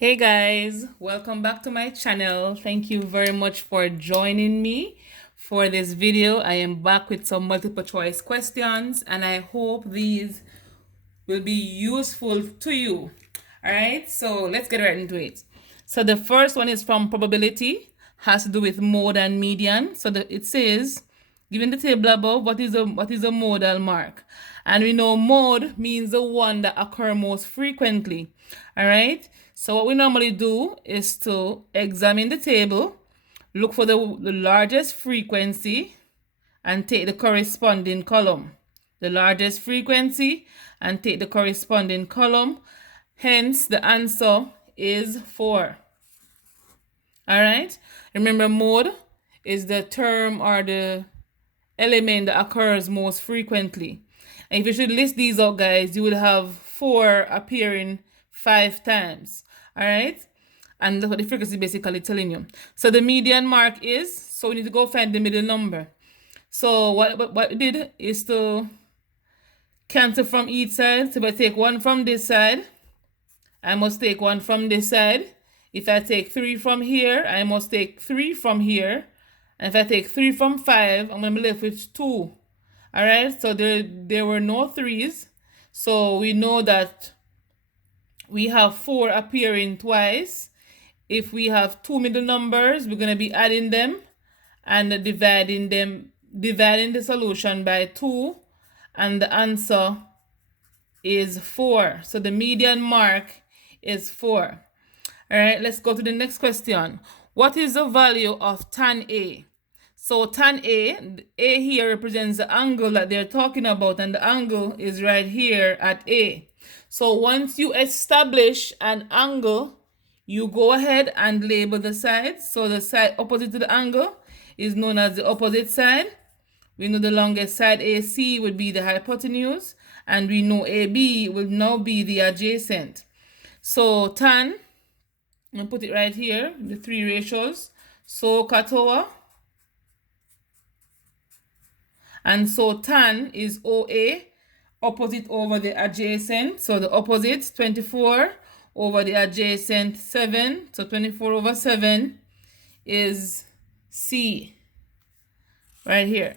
Hey guys, welcome back to my channel. Thank you very much for joining me for this video. I am back with some multiple choice questions and I hope these will be useful to you. All right, so let's get right into it. So the first one is from probability, has to do with mode and median. So it says, given the table above, what is a modal mark? And we know mode means the one that occur most frequently. All right. So what we normally do is to examine the table, look for the largest frequency, and take the corresponding column. The largest frequency and take the corresponding column. Hence, the answer is 4. All right. Remember, mode is the term or the element that occurs most frequently. And if you should list these out, guys, you would have 4 appearing 5 times. All right. And that's what the frequency is basically telling you. So the median mark is, so we need to go find the middle number. So what we did is to cancel from each side. So if I take 1 from this side, I must take 1 from this side. If I take 3 from here, I must take 3 from here. And if I take 3 from 5, I'm going to be left with 2. All right, so there were no 3s. So we know that we have 4 appearing twice. If we have 2 middle numbers, we're going to be adding them and dividing the solution by 2, and the answer is 4. So the median mark is 4. All right, let's go to the next question. What is the value of tan A? So tan A here represents the angle that they're talking about, and the angle is right here at A. So once you establish an angle, you go ahead and label the sides. So the side opposite to the angle is known as the opposite side. We know the longest side AC would be the hypotenuse, and we know AB will now be the adjacent. So tan, I'm going to put it right here, the 3 ratios. So katoa. And so tan is OA, opposite over the adjacent. So the opposite, 24 over the adjacent, 7. So 24 over 7 is C, right here.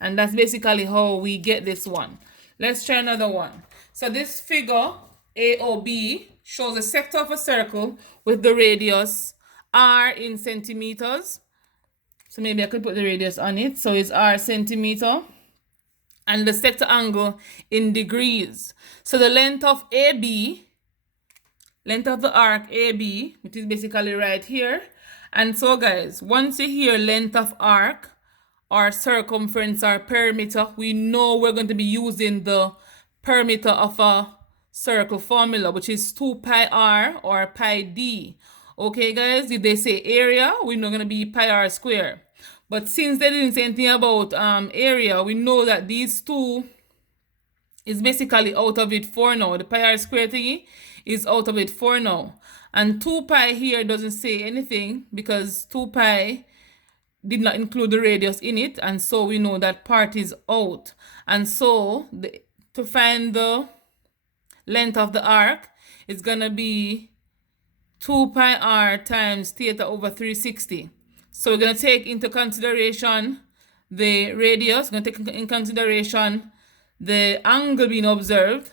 And that's basically how we get this one. Let's try another one. So this figure, AOB, shows a sector of a circle with the radius R in centimeters. So maybe I could put the radius on it. So it's R centimeter. And the sector angle in degrees. So the length of AB, length of the arc AB, which is basically right here. And so guys, once you hear length of arc or circumference or perimeter, we know we're going to be using the perimeter of a circle formula, which is 2 pi r or pi d. Okay guys, if they say area, we're not going to be pi r square. But since they didn't say anything about area, we know that these two is basically out of it for now. The pi r square thingy is out of it for now. And 2 pi here doesn't say anything because 2 pi did not include the radius in it. And so we know that part is out. And so to find the length of the arc, it's going to be 2 pi r times theta over 360. So we're going to take into consideration the radius, we're going to take in consideration the angle being observed.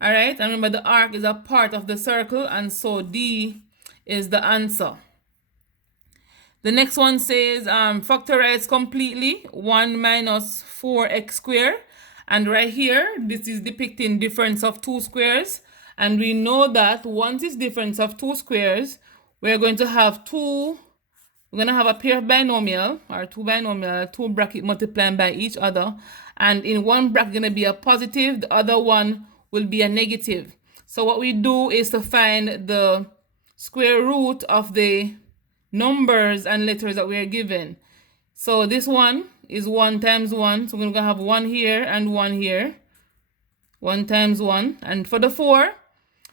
All right, and remember the arc is a part of the circle, and so D is the answer. The next one says factorize completely 1 minus 4x squared. And right here, this is depicting difference of 2 squares. And we know that once it's difference of 2 squares, we're going to have a pair of binomial or 2 binomial, 2 bracket multiplying by each other. And in one bracket going to be a positive, the other one will be a negative. So what we do is to find the square root of the numbers and letters that we are given. So this one is 1 times 1. So we're going to have 1 here and 1 here. 1 times 1. And for the 4,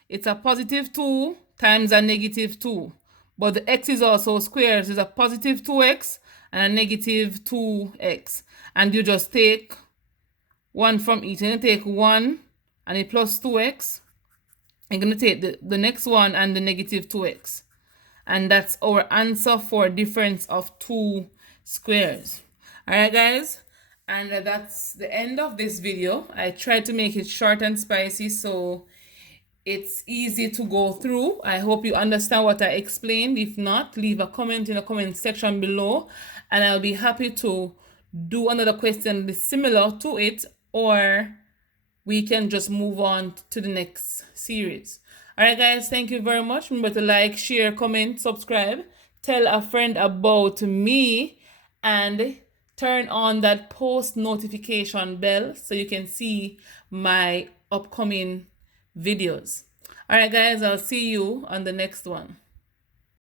it's a positive 2 times a negative 2. But the x is also squared. So it's a positive 2x and a negative 2x. And you just take 1 from each. And you take 1 and a plus 2x. I'm going to take the next one and the negative 2x. And that's our answer for difference of two squares. Alright guys, and that's the end of this video. I tried to make it short and spicy so it's easy to go through. I hope you understand what I explained. If not, leave a comment in the comment section below and I'll be happy to do another question similar to it, or we can just move on to the next series. Alright guys, thank you very much. Remember to like, share, comment, subscribe, tell a friend about me, and turn on that post notification bell so you can see my upcoming videos. Alright guys, I'll see you on the next one.